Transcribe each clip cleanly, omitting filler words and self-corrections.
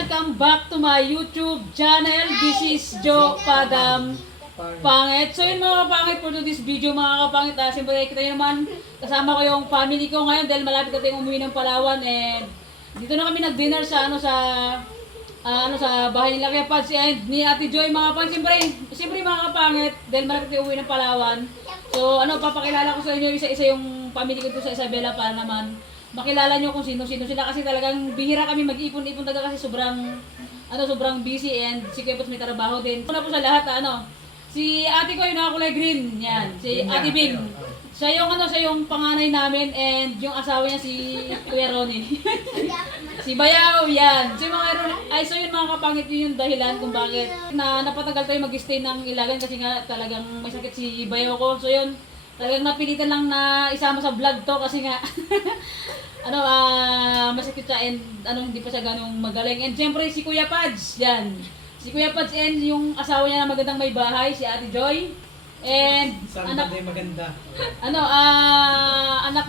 Welcome back to my YouTube channel. This is Joe Padam Pangit. So yun mga kapangit, for this video mga kapangit, siyempre kita nyo naman, kasama ko yung family ko ngayon dahil malapit na tayong umuwi ng Palawan, and dito na kami nag-dinner sa sa bahay nila kaya Pads and ni Ate Joy mga kapangit. Siyempre mga kapangit, dahil malapit na umuwi ng Palawan. So papakilala ko sa inyo isa-isa yung family ko dito sa Isabela para naman makilala nyo kung sino-sino sila, kasi talagang bihira kami mag-ipon-ipon talaga kasi sobrang busy, and si Kuya Pots may trabaho din. Una po sa lahat, si ate ko yung nakakulay green, yan, si Ate Bing. Siya yung panganay namin, and yung asawa niya si Kuya Ronnie. Si Bayaw, yan. So yun mga kapangit, yun yung dahilan kung bakit napatagal tayo mag-stay ng Ilagan, kasi nga talagang may sakit si Bayaw ko. So yun, talagang napilitan lang na isama sa vlog to kasi nga masakit siya, and hindi pa siya ganong magaling. And siyempre si Kuya Pads, yan. Si Kuya Pads and yung asawa niya na magandang may bahay, si Ate Joy. And anak maganda. Anak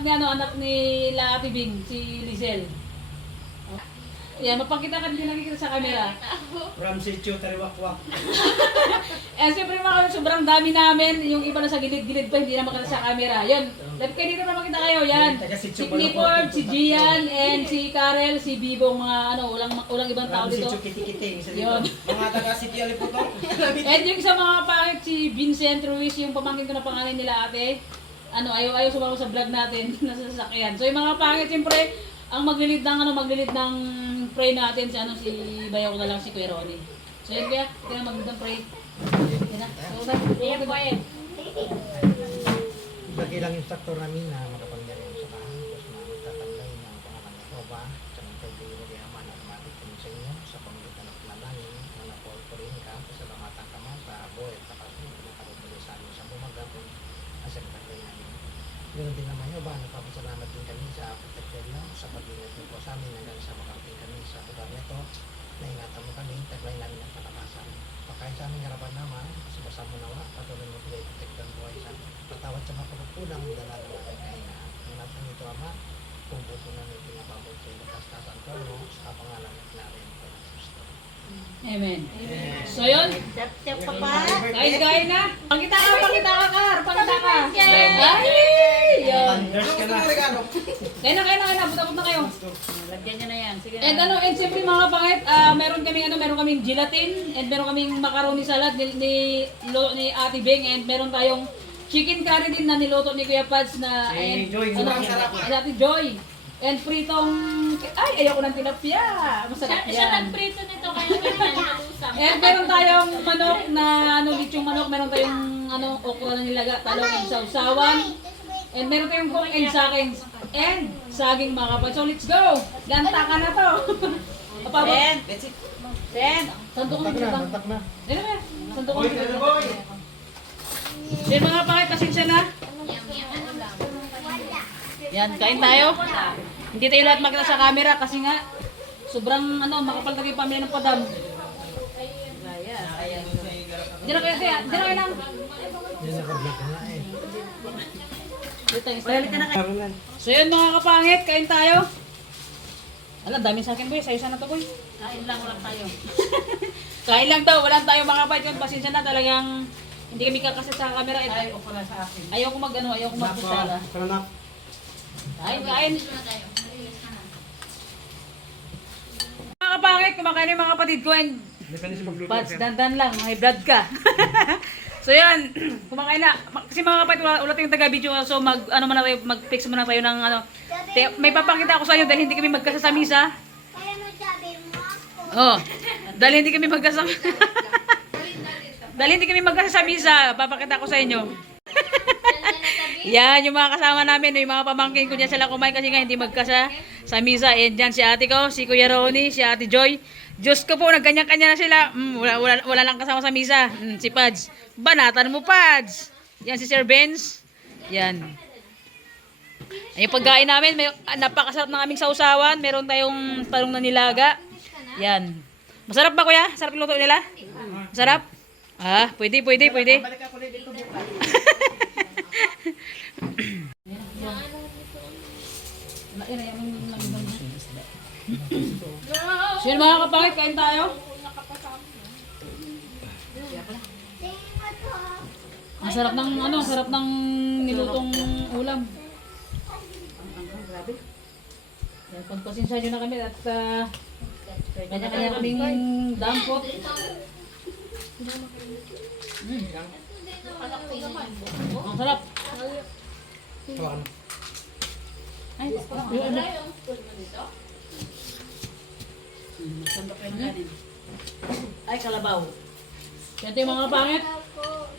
ni Ate Bing, si Lizel. Yan, mapakita ka din nakikita sa camera. Ramsey Chu, Tariwakwak. Siyempre mga sobrang dami namin. Yung iba na sa gilid-gilid pa, hindi na makita sa camera. Yun, live kayo dito na makita kayo. Yan, si Clifford, si Gian, and si Karel, si Bibong, mga walang ibang tao dito. Ramsey Chu, Kiti-Kiti. Yun. Mga taga City Alipotong. And yung isa mga pangit, si Vincent Ruiz, yung pamangkin ko na pangalan nila ate. Ayaw sumama sa vlog natin, nasa sasakyan. So yung mga pangit, siyempre, ang maglilid ng pray natin si Bayaw ko na lang, si Kuya Ronnie. So yun kaya, kaya maglilid ng pray. Yan na. So, po eh. Lagi lang yung saktor namin na makapangyarihan sa bahay. Tapos magtatanggay ng pangalan ng Roba. Sa mga kaibigan ni Aman at matitin sa inyo sa pamagitan ng panalangin na napolporin ka sa salamatan ka man sa buhay at kapatid na karutulisan mo sa bumagapon at sa katangay namin. Ganoon din naman yun ba, nagpapasalamat din kami sa protection nyo, sa pag-ingat nyo po sa amin hanggang sa makarating kami sa lugar nito, na ingatan mo kami, taglay namin ang kalakasan. Pagkain sa aming harapan naman, subasa mo nawa, patuloy mo pinay protektan buhay sa amin. Patawad sa mapagpulang dala ng ating kainaan. Ang natin ito, Ama, kung buto namin pinapabot sa ilakas tasan tono, sa pangalan at narin ko ng Kristo. Amen. So yun, kain na. Pakita ka, Kar. Pakita ka. Ay, yun. Kaya na, buta-buta na kayo. Lagyan nyo na yan. Sige na. And siyempre mga kapangit, meron kaming gelatin, and meron kaming macaroni salad ni Ate Bing, and meron tayong chicken curry din na niluto ni Kuya Pads na Si Joy, sobrang sarap. Ate Joy. And pritong, ayaw ko ng tilapia. Masarap Siya yan. nagprito nito kaya ganyan nausap. And meron tayong manok na lechong manok, meron tayong okra na nilaga, talong and sausawan. And meron tayong cook and saging mga kapal. So let's go! Ganta ka na to! Ben! Ben! Santo ko na dito. Bantak na. Dito ba? Santo ko na dito. Then mga pakit, pasensya na. Yan, kain tayo. Hindi tayo lahat makita sa camera kasi nga sobrang makapal talaga yung pamilya ng Padam. Diyan na kayo nang. Yan naka-vlog na eh. So yun mga kapangit, kain tayo. Daming sa akin boy, sayo sana to boy. Kain lang, walang tayo. Kain lang daw, wala tayo mga kapangit. Pasensya na, talagang hindi kami kakasit sa camera. Ayaw ko pala sa akin. Ayaw ko magpusala. Kain. Mga kapangit, kumakain yung mga kapatid ko, and Pads, dandan lang, may blood ka. So yan, kumakain na. Kasi mga kapatid, wala tayong taga-video, so mag-fix muna tayo ng may papakita ako sa inyo dahil hindi kami magkasasamisa. Oh, dahil hindi kami magkasasamisa, papakita ko sa inyo. Yan, yung mga kasama namin, yung mga pamangkin ko dyan sila kumain kasi nga hindi magkasa sa misa. And dyan si ate ko, si Kuya Ronnie, si Ate Joy. Diyos ko po, nagganyan-kanya na sila. Wala lang kasama sa misa. Si Pads. Banatan mo, Pads. Yan si Sir Benz. Yan. Ay, yung pagkain namin, napakasarap ng aming sausawan. Meron tayong talong na nilaga. Yan. Masarap ba, Kuya? Sarap yung luto nila? Masarap? Pwede. Balik ako dito bukas. Sino mga kapangit, kain tayo? Ang sarap ng ano, sarap ng nilutong ulam. Grabe. Yan, pagpasensya nyo na kami at kanya-kanya kaming dampot. Ang sarap. Hawakan mo. Ay, yung ano. Sandok kayo ng kanin. Ay, kalabaw. Yan yung mga pangit.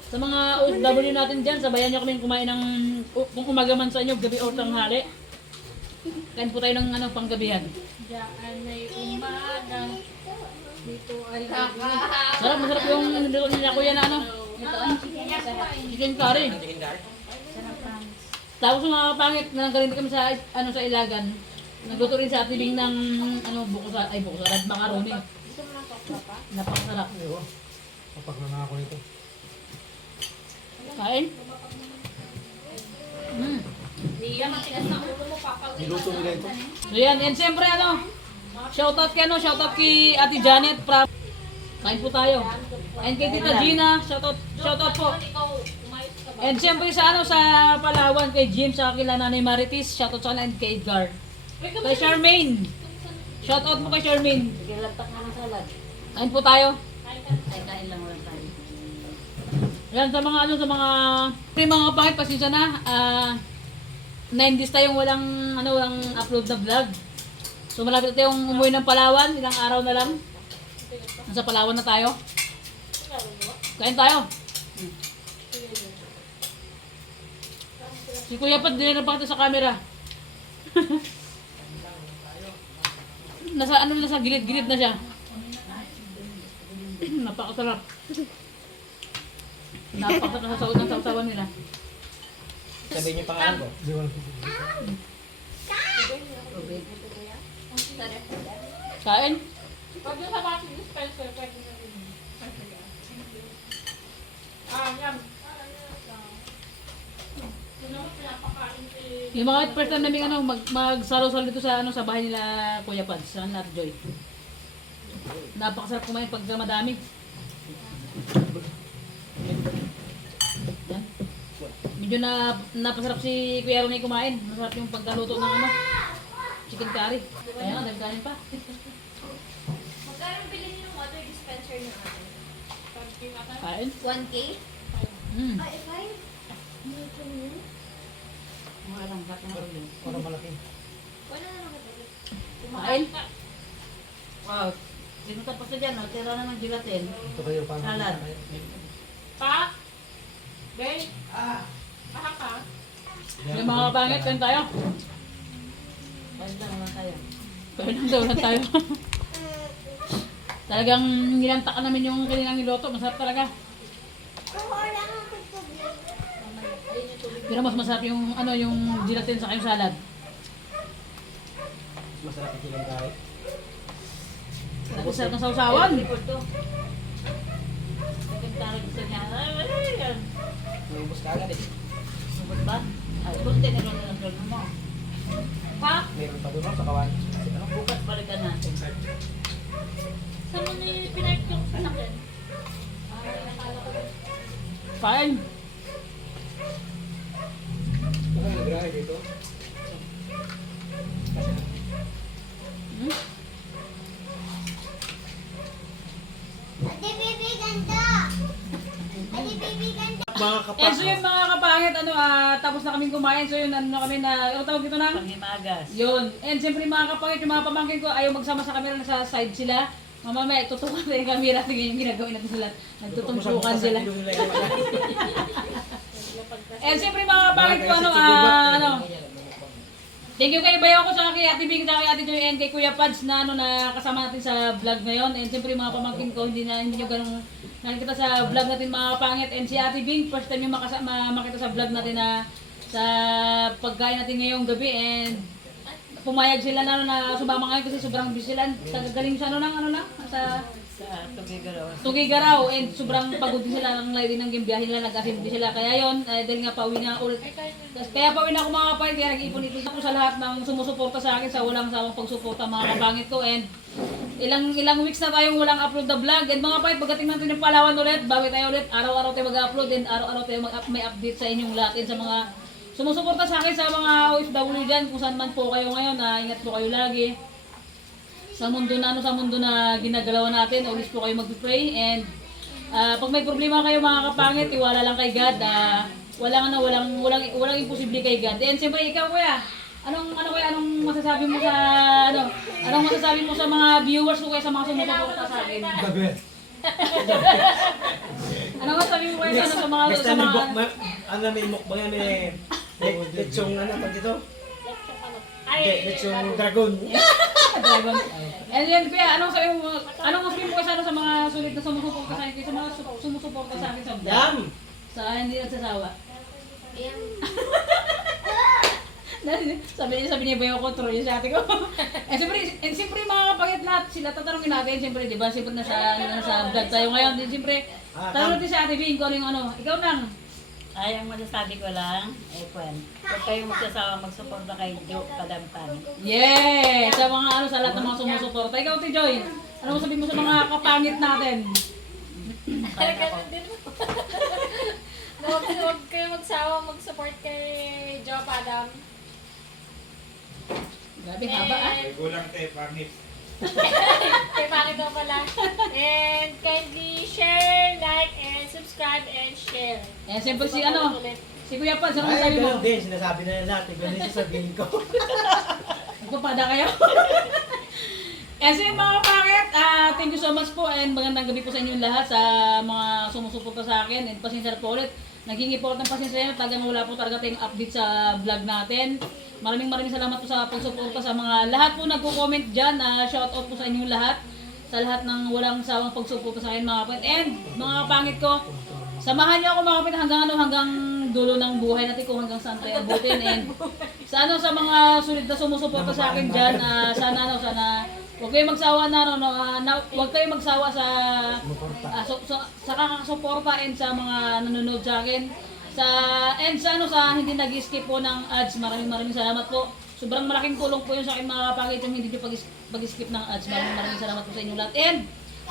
Sa mga OFW natin dyan, sabayan nyo kami kumain ng, kung umaga man sa inyo, gabi o tanghali. Kain po tayo ng ano, panggabihan. Diyan ay umaga. Dito ay Sarap, masarap yung niluto niya kuya na ano. Chicken curry. Tapos yung mga pangit, nanggaling kami sa ano sa Ilagan. Nagluto rin sa atibing ng ano, buko salad, macaroni. Napakasarap. Ayoko. Kapag na ako nito. Kain? Niluto nila ito. So yan, and siyempre ano, shoutout kay Ate Janet, kain po tayo. And kay Tita Gina, shoutout po. And siyempre sa ano, sa Palawan, kay Jim, sa kila Nanay Maritis, shoutout sa kanila, and kay Edgar. Kay Charmaine, shoutout mo kay Charmaine. Sige, lantak na ng salad. Kain po tayo. Ay, kain lang lang tayo. Yan, sa mga ano, sa mga pangit, pasensya na. 9 days tayong walang upload na vlog. So malapit na tayong umuwi ng Palawan, ilang araw na lang. Nasa Palawan na tayo. Kain tayo. Si Kuya Pat, dinala pa ito sa camera. nasa gilid-gilid na siya. Napakasarap. Napakasarap ng sausawan nila. Sabihin niyo pangalan ko. Di ba? Kain. Pag yung sa washing dispenser, pwede na rin. Yan. Yung mga first time namin ano, magsalo-salo dito sa ano sa bahay nila Kuya Pads, sa Nat Joy. Napakasarap kumain pagka madami. Yan. Medyo napasarap si Kuya Ronnie kumain. Masarap yung pagkaluto ng ano, chicken curry. Kaya nga, nagkanin pa. Magkano bilhin yung water dispenser niyo natin? Kain. 1K? Mm. Ay, fine. Mga langkat na ulo. Para malaki. Wala na naman ulit. Kain. Wow. Sinuta pa sa dyan, tira na ng gelatin. Ito kayo pa. Salad. Pa? Day? Aha pa? Yung mga pangit, kain tayo. Kain lang naman tayo. Kain lang daw lang tayo. Talagang nilantakan namin yung kanilang niloto. Masarap talaga. Pero mas masarap yung ano, yung gelatin sa kayong salad. Masarap yung chicken curry. Masarap ng sausawan. Report to. Second tarang gusto niya. Ay, yan. Naubos ka agad eh. Subot ba? Ay, kunti na lang ang turno mo. Pa? Meron pa doon no, sa kawan. Bukas balikan natin. Saan mo ni pinark yung sasakyan? Kain. Ano nagrahe dito? Hmm? Ate, baby, ganda! Ate, baby, ganda! Mga Eh, so yun mga kapangit, ano, tapos na kaming kumain. So yun, ano kami na, ano tawag dito na? Panghimagas. Yun. And siyempre mga kapangit, yung mga pamangkin ko, ayaw magsama sa camera, nasa side sila. Mamaya, tutukan na yung camera. Tingnan yung ginagawin natin sila. Nagtutungsukan sila. And siyempre mga kapangit ko, ano, thank you kay Bayo ko sa kay Ate Bing, sa kay Ate Joy, and kay Kuya Pads na ano na kasama natin sa vlog ngayon. And siyempre mga pamangkin ko, hindi nyo ganun nakikita sa vlog natin mga kapangit. And si Ate Bing, first time yung makita sa vlog natin na sa pagkain natin ngayong gabi. And pumayag sila na, ano, na sumama ngayon kasi sobrang busy sila. Tagagaling sa sa Sa Tugigaraw. Tugigaraw. And sobrang pagod din sila ng layo din ng biyahe nila, nag-assembly sila. Kaya yon dahil nga pauwi na ulit. Kaya pauwi na ako mga kapangit, kaya nag-ipon ito ako sa lahat ng sumusuporta sa akin sa walang sawang pagsuporta mga kapangit ko. And ilang weeks na tayong walang upload na vlog. And mga pangit, pagdating natin ng Palawan ulit, bawi tayo ulit, araw-araw tayo mag-upload and araw-araw tayo may update sa inyong lahat and sa mga sumusuporta sa akin sa mga OFW dyan, kung saan man po kayo ngayon, ingat po kayo lagi. Sa mundo na ginagalawan natin, always po kayo mag-pray and pag may problema kayo mga kapangit, iwala lang kay God. Walang imposible kay God. And siyempre ikaw kuya, anong masasabi mo sa anong masasabi mo sa mga viewers ko kaya sa mga sumusuporta sa akin? Anong masasabi mo kaya sa mga Basta may mukbang, may mukbang yan lechong tag dito? Lechong dragon. Dragon. And then kuya, anong masasabi mo kaya sa mga sulit na sumusuporta sa akin, sa mga sumusuporta sa akin sa vlog? Yum! Sa hindi nagsasawa. Ayan. Sabi niya ba yung control yung sa ate ko? siyempre mga kapangit lahat, sila tatanungin natin, siyempre, di ba? Siyempre nasa vlog tayo ngayon, din siyempre, tanong natin sa ate Bing kung ano yung ikaw nang. Ay, ang masasabi ko lang, Kwan, huwag kayong magsasawang magsuporta kay Jo Padampan. Yeah! Sa mga sa lahat ng mga sumusuporta. Ikaw, Ate Joy, ano sabihin mo sa mga kapangit natin? Ganun din mo. Huwag kayo magsawa mag-support kay Joe Padam. Grabe, haba ah. Kulang tayo, pangit. Kay Maki daw pala. And kindly share, like, and subscribe, and share. Siyempre si si Kuya Paz, ano Ay, sabi mo? ganun din. Sinasabi na nila lahat. Ganun yung sasabihin ko. Magpapada kayo. So yung mga kapangit, thank you so much po and magandang gabi po sa inyong lahat sa mga sumusuporta sa akin and pasensya po ulit. Naging important pasensya nyo, talagang wala po talaga tayong update sa vlog natin. Maraming salamat po sa pagsuporta sa mga lahat po nagko-comment dyan. Shout out po sa inyong lahat. Sa lahat ng walang sawang pagsuporta sa akin mga kapangit. And mga kapangit ko, samahan niyo ako mga kapangit hanggang dulo ng buhay natin kung hanggang saan tayo abutin. And sa mga sulit na sumusuporta sa akin dyan, sana huwag kayong magsawa huwag kayong magsawa sa kakasuporta and sa mga nanonood sa akin. Sa hindi nag-skip po ng ads, maraming salamat po. Sobrang malaking tulong po yun sa akin mga kapangit yung hindi nyo pag-skip ng ads. Maraming salamat po sa inyong lahat. And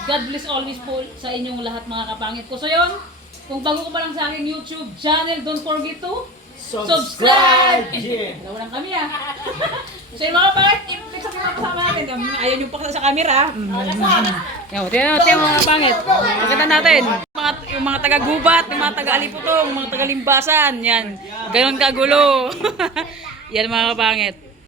God bless always po sa inyong lahat mga kapangit ko. So yun, kung bago ko pa lang sa aking YouTube channel, don't forget to subscribe! Yeah! Wala kami So yung mga kapangit, i-click sa mga kasama natin. Ayaw nyo pa sa camera. Tingnan mga kapangit. Pagkita natin. Yung mga taga-gubat, yung mga taga-aliputong, yung mga taga-limbasan. Yan. Ganon kagulo. Yan mga kapangit.